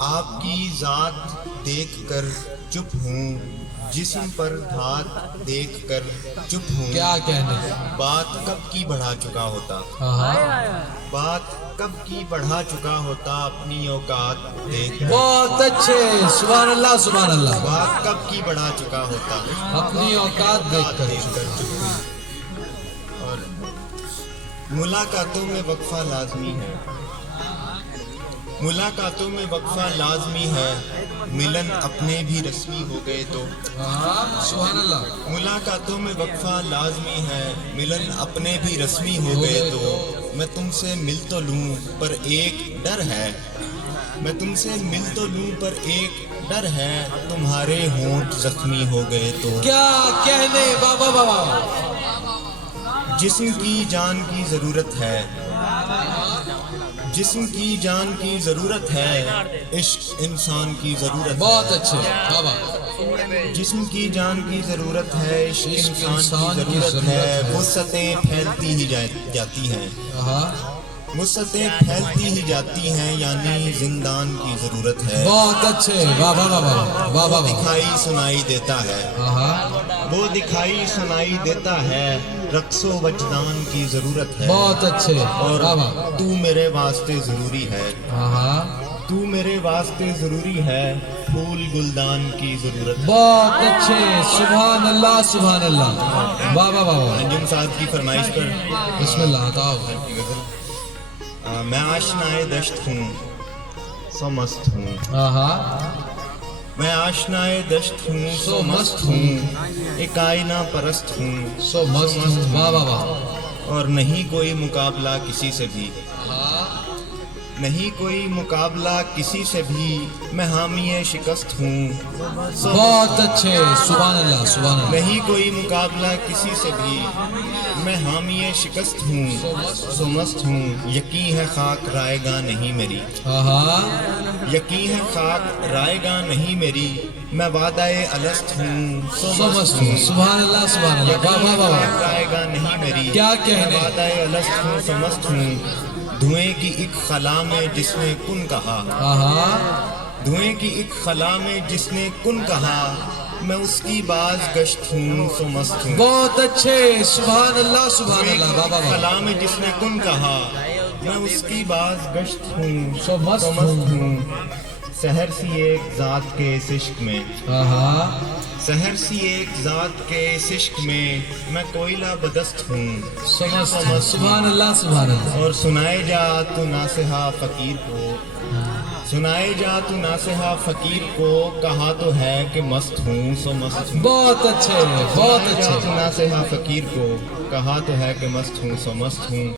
آپ کی ذات دیکھ کر چپ ہوں، جسم پر دھات دیکھ کر چپ ہوں۔ کیا کہنے، بات کب کی بڑھا چکا ہوتا، بات کب کی بڑھا چکا ہوتا، اپنی اوقات دیکھ کر۔ بہت اچھے، سبحان اللہ سبحان اللہ۔ بات کب کی بڑھا چکا ہوتا، اپنی اوقات دیکھ کر چپ ہوں۔ اور ملاقاتوں میں وقفہ لازمی ہے، ملاقاتوں میں وقفہ لازمی ہے، ملن اپنے بھی رسمی ہو گئے تو۔ سبحان اللہ۔ ملاقاتوں میں وقفہ لازمی ہے، ملن اپنے بھی رسمی ہو گئے تو۔ میں تم سے مل تو لوں پر ایک ڈر ہے، میں تم سے مل تو لوں پر ایک ڈر ہے، تمہارے ہونٹ زخمی ہو گئے تو۔ کیا کہنے، بابا بابا۔ جسم کی جان کی ضرورت ہے، جسم کی جان کی ضرورت ہے، عشق انسان کی ضرورت ہے۔ بہت اچھے بابا۔ جسم کی جان کی ضرورت ہے، عشق انسان کی ضرورت ہے۔ وسعتیں پھیلتی ہی جاتی ہیں، وسعتیں پھیلتی ہی جاتی ہیں، یعنی زندان کی ضرورت ہے۔ بہت اچھے، واہ واہ واہ واہ واہ واہ۔ دکھائی سنائی دیتا ہے، وہ دکھائی سنائی دیتا ہے، رقص و وجدان کی ضرورت ہے۔ بہت اچھے، اور واہ واہ۔ تو میرے واسطے ضروری ہے، تو میرے واسطے ضروری ہے، پھول گلدان کی ضرورت ہے۔ بہت اچھے، سبحان اللہ سبحان اللہ، واہ واہ واہ۔ انجم صاحب کی فرمائش پر بسم اللہ عطا۔ میں آشنائے دشت ہوں سو مست ہوں، میں آشنائے دشت ہوں سو مست ہوں، ایک آئینہ پرست ہوں سو مست ہوں، واہ واہ واہ۔ اور نہیں کوئی مقابلہ کسی سے بھی، نہیں کوئی مقابلہ کسی سے بھی، میں حامی شکست ہوں۔ بہت اچھے، سبحان اللہ سبحان اللہ۔ نہیں کوئی مقابلہ کسی سے بھی، میں حامی شکست ہوں، سو مست ہوں۔ یقین ہے خاک رائے گاہ نہیں میری، یقین ہے خاک رائے گاہ نہیں میری، میں وعدہ الست ہوں، سو مست ہوں، سبحان اللہ سبحان اللہ، واہ واہ واہ۔ رائے گاہ نہیں میری، کیا کہنے، وعدہ الست ہوں، سو مست ہوں۔ دھوئیں کی ایک خلا میں جس نے کن کہا، دھوئیں کی ایک خلا میں جس نے کن کہا، میں اس کی باز گشت ہوں، سو مست ہوں۔ بہت اچھے، سبحان اللہ سبحان اللہ، واہ واہ واہ۔ خلا میں جس نے کن کہا، میں اس کی باز گشت ہوں، سو مست ہوں۔ سحر سی ایک ذات کے اس عشق میں، سحر سی ایک ذات کے اس عشق میں، میں کوئلہ بدست ہوں، سو مست ہوں، سبحان اللہ سبحان اللہ۔ اور سنائے جا تو ناصحہ فقیر کو، سنائے جا تو ناصحہ فقیر کو، کہا تو ہے کہ مست ہوں، سو مست ہوں۔ بہت اچھے، بہت سنائے جا اچھے۔ تو ناصحہ فقیر کو، کہا تو ہے کہ مست ہوں، سو مست ہوں۔